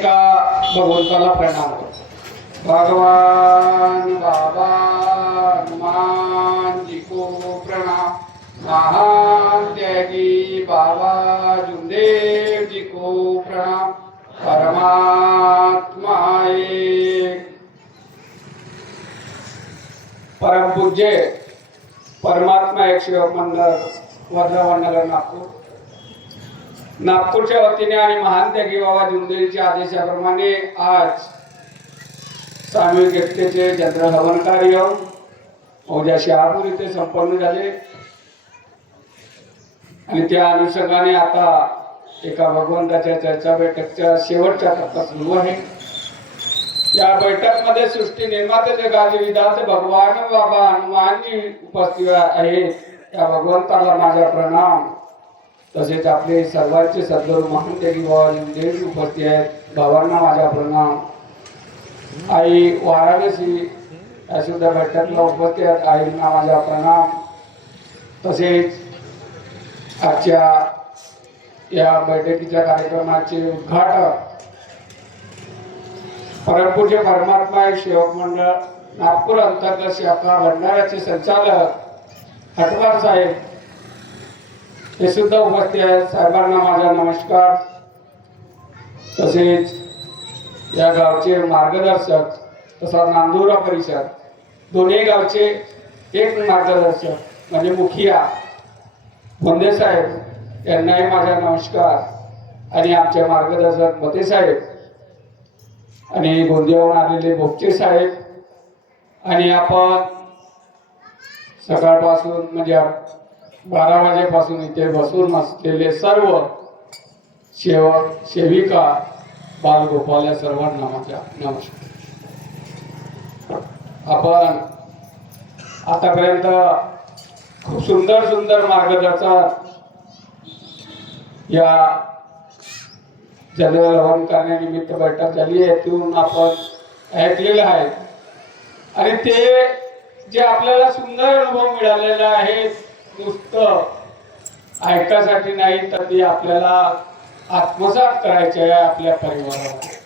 का भगवंताला प्रणाम करतो। भगवान बाबा हनुमान जी को प्रणाम। महान त्यागी बाबा जुमदेव जी को प्रणाम। परमात्मा एक। परम पूज्य परमात्मा एक सेवक मंडळ वर्धावनगर नागपूर नागपूरच्या वतीने आणि महान त्यागी बाबा जुमदेवच्या आदेशाप्रमाणे आज सामूहिक एकतेचे चंद्र हवन कार्य उद्या शहापूर इथे संपन्न झाले आणि त्या अनुषंगाने आता एका भगवंताच्या चर्चा बैठकच्या शेवटच्या टप्प्यात सुरू आहे। या बैठकमध्ये सृष्टी निर्माते जगाचे विधाते भगवान बाबा हनुमानजी उपस्थित आहेत। त्या भगवंताला माझा प्रणाम। तसेच आपले सर्वांचे सद्गुरू महान त्यागी बाबा जुमदेव उपस्थित आहेत। बाबांना माझा प्रणाम। आई वाराणसी या सुद्धा बैठकला उपस्थित आहेत। आईंना माझा प्रणाम। तसेच आजच्या या बैठकीच्या कार्यक्रमाचे उद्घाटक परमपूज्य परमात्मा एक सेवक मंडळ नागपूर अंतर्गत शाखा भंडाऱ्याचे संचालक हटवार साहेब हे सुद्धा उपस्थित आहेत। साहेबांना माझा नमस्कार। तसेच या गावचे मार्गदर्शक तसा नांदुरा परिषद दोन्ही गावचे एक मार्गदर्शक म्हणजे मुखिया बोंदे साहेब यांनाही माझा नमस्कार। आणि आमचे मार्गदर्शक मते साहेब आणि गोंदियाहून आलेले बोपचे साहेब आणि आपण सकाळपासून म्हणजे 12 वाजेपासून इथे बसून असलेले सर्व सेवक सेविका बालगोपाल या सर्वांना माझा नमस्कार। आपण आतापर्यंत खूप सुंदर सुंदर मार्गदर्शन या जनरल हवन करण्यानिमित्त बैठक झाली आहे तिथून आपण ऐकलेलं आहे आणि ते जे आपल्याला सुंदर अनुभव मिळालेला आहे नुसतं ऐकासाठी नाही तर ते आपल्याला आत्मसात करायचे आहे आपल्या परिवारामध्ये।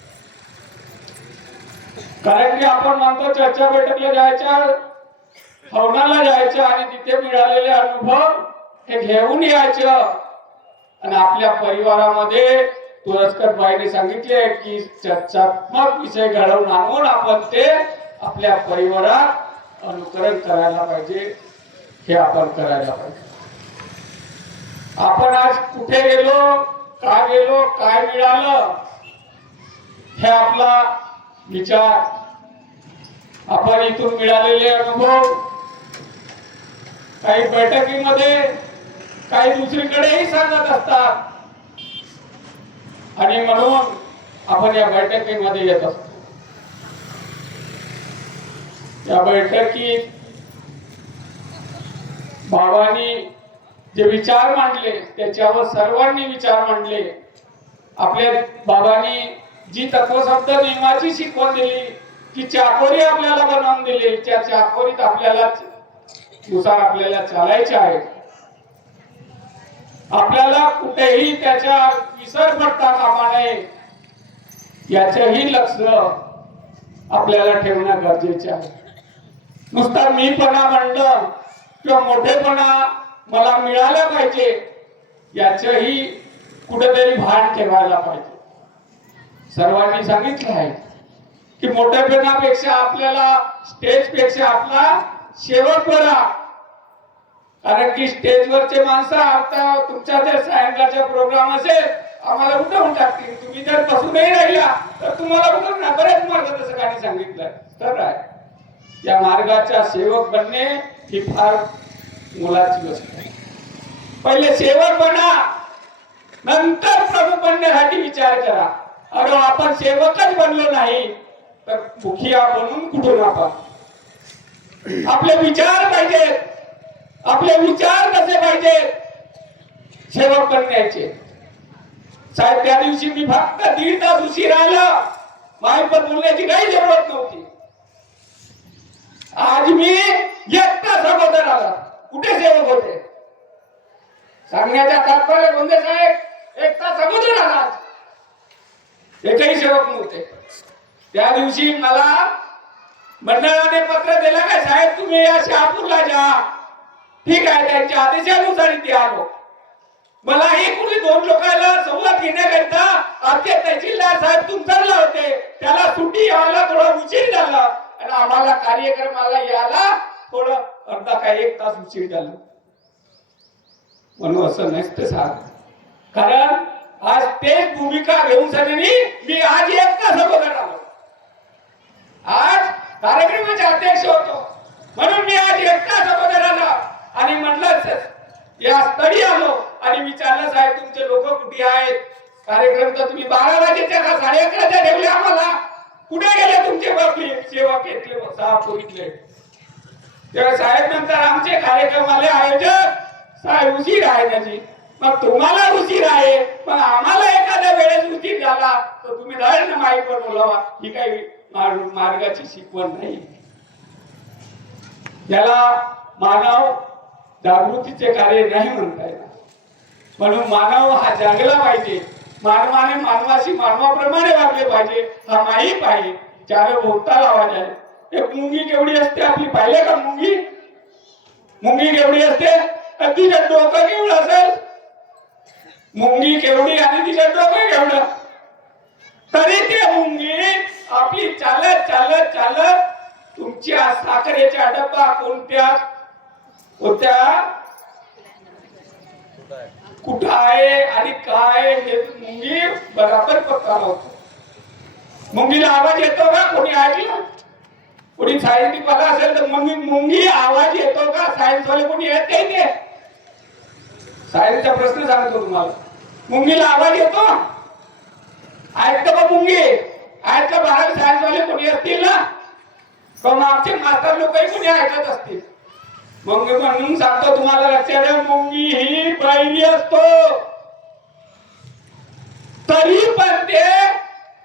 कारण की आपण म्हणतो चर्चा बैठकला जायच्या हवनाला जायचं आणि तिथे मिळालेले अनुभव हे घेऊन यायचं आणि आपल्या परिवारामध्ये तुरस्कर बाईने सांगितले की चर्चात्मक विषय घडवून आणून आपण ते आपल्या परिवारात अनुकरण करायला पाहिजे। हे आपण करायला पाहिजे। आपण आज कुठे गेलो का गेलो काय मिळालं हे आपला विचार आपण इथून मिळालेले अनुभव काही बैठकीमध्ये काही दुसरीकडेही सांगत असतात आणि म्हणून आपण या बैठकीमध्ये येत असतो। या बैठकीत बाबांनी जे विचार मांडले त्याच्यावर सर्वांनी विचार मांडले। आपल्या बाबांनी जी तत्वशब्द नियमाची शिकवण दिली ती चाकोरी आपल्याला बनवून दिली त्या चाकोरीत आपल्याला नुसार आपल्याला चालायचे आहे। आपल्याला कुठेही त्याच्या विसर पडता कामा नये याचेही लक्ष आपल्याला ठेवणं गरजेचे आहे। नुसता मीपणा म्हणणं किंवा मोठेपणा मला मिळाला पाहिजे याचेही कुठेतरी भान ठेवायला पाहिजे। सर्वांनी सांगितलं आहे की मोठेपणापेक्षा आपल्याला स्टेजपेक्षा आपला शेवट बरा। कारण की स्टेजवरचे माणसं आता तुमच्या जर सायंकाळचा प्रोग्राम असेल आम्हाला उठवून टाकतील। तुम्ही जर बसूनही राहिला तर तुम्हाला उठवून बरेच मार्गदर्शकांनी सांगितलं तर आहे या मार्गाचा सेवक बनणे ही फार मोलाची गोष्ट आहे। पहिले सेवक बना नंतर प्रभू बनण्यासाठी विचार करा। अरे आपण सेवकच बनलो नाही तर मुखिया बनून कुठून आपण आपले विचार पाहिजेत। आपले विचार कसे पाहिजे सेवक बनण्याचे। साहेब त्या दिवशी मी फक्त 1.5 तास उशीर आलो माहिती बोलण्याची काही जरूरत नव्हती। आज मी 1 तास अगोदर आला। कुठे सेवक होते सांगण्याचा तात्पर्य बोंदे साहेब 1 तास अगोदर आला। एकही सेवक नव्हते. त्या दिवशी मला मंडळाने पत्र दिलं काय साहेब तुम्ही या शहापूरला जा. ठीक आहे, त्यांच्या आदेशानुसार इथे आलो. मलाही कुणी दोन लोकांना संवाद घेण्याकरिता आमचे तहसीलदार साहेब तुमसरला होते, त्याला सुट्टी यायला थोडा उशीर झाला आणि आम्हाला कार्यक्रमाला यायला थोडं अर्धा काय 1 तास उशीर झाला. म्हणून असं नसतं साहेब, कारण आज तेच भूमिका घेऊन सगळ्यांनी मी आज एकटा अगोदर आलो. आज कार्यक्रमाचे अध्यक्ष होतो म्हणून मी आज एकटा अगोदर आलो आणि म्हटलं या स्थळी आलो आणि विचारलं साहेब तुमचे लोक कुठे आहेत. कार्यक्रम तर तुम्ही 12 वाजेच्या का 11:30च्या ठेवले, आम्हाला कुठे गेले तुमचे बापले सेवक घेतले शहापूरले. तेव्हा साहेब नंतर आमचे कार्यक्रमाले आयोजक साहेब उशीर आहे त्याची, मग तुम्हाला उशीर आहे पण आम्हाला एखाद्या वेळेस उशीर झाला तर तुम्ही धरण माईकवर बोलावा. ही काही मार्गाची शिकवण नाही. याला मानव जागृतीचे कार्य नाही म्हणता येणार. म्हणून मानव हा जागला पाहिजे. मानवाने मानवाशी मानवाप्रमाणे वागले पाहिजे. हा माही पाहिजे. चार भोवताल आवाज आहे. एक मुंगी केवढी असते आपली पाहिले का? मुंगी केवढी असते? तिचं डोकं केवढं असेल? मुंगी केवढी आणि तिचं डोकं केवढं? तरी ते मुंगी आपली चालत चालत चालत तुमच्या साखरेच्या डब्बा कोणत्या कुठं आहे आणि काय हे मुंगी बराबर पत्ता लावतो. मुंगीला आवाज येतो का? कोणी ऐकला? कोणी सायंटिफिक वाला असेल तर मुंगी आवाज येतो का? सायन्स वाले कोणी येत नाही ते सायन्सचा प्रश्न सांगतो तुम्हाला. मुंगीला आवाज येतो? ऐकतो का मुंगी? ऐकलं बाहेर सायन्स वाले कोणी असतील ना, पण आमचे मास्टर लोकही कोणी ऐकत असतील. मग म्हणून सांगतो तुम्हाला लक्षात ठेवा, मुंगी ही बैरी असतो तरी पण ते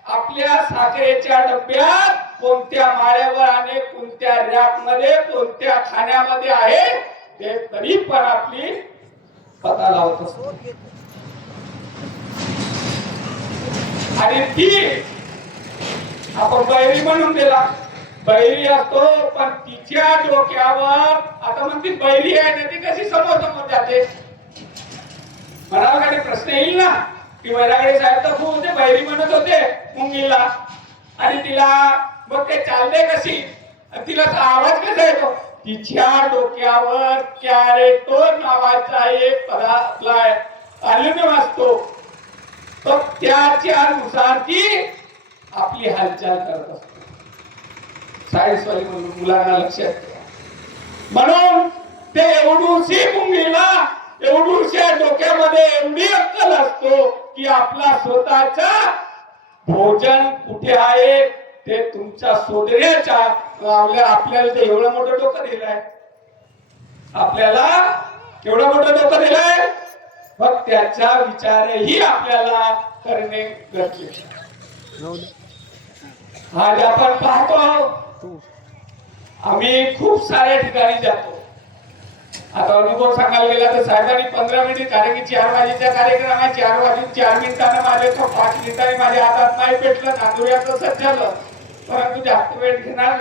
आपल्या साखरेच्या डब्यात कोणत्या माळ्यावर आणि कोणत्या रॅक मध्ये कोणत्या खाण्यामध्ये आहे ते तरी पण आपली पता लावत असतो. आणि ती आपण बैरी म्हणून दिला. बैरी असतो पण तिच्या डोक्यावर आता म्हणते बैरी आहे ना, ती कशी समोर समोर जाते? म्हणाल का प्रश्न येईल ना की वैरागडे साहेब तर खूप होते बैरी म्हणत होते मुंगीला आणि तिला मग ते चालले कशी? तिला आवाज कसा येतो? तिच्या डोक्यावर कॅरेटो नावाचा एक पदार्थ अल्युमिनियम असतो, तो त्याच्यानुसार ती आपली हालचाल करत असते. सायन्स वाली मुलांना लक्षात ठेवा. म्हणून ते एवढूशी मुंगीला एवढूशा डोक्यामध्ये एवढी अक्कल असतो की आपला स्वतःचा भोजन कुठे आहे ते तुमच्या शोधण्याच्या आपल्याला ते एवढं मोठं डोकं दिलंय. आपल्याला एवढं मोठं डोकं दिलंय, मग त्याचा विचारही आपल्याला करणे गरजेचे. आज आपण पाहतो आम्ही खूप साऱ्या ठिकाणी जातो. आता अनुभव सांगायला गेला तर साहेबांनी 15 मिनिट, कारण की 4 वाजेच्या कार्यक्रम आहे. 4 वाजून 4 मिनिटांना माझे तो 5 मिनिटांनी माझ्या हातात नाही पेटलं, नांदुऱ्याचं सज्ज झालं. परंतु जास्त वेळ घेणार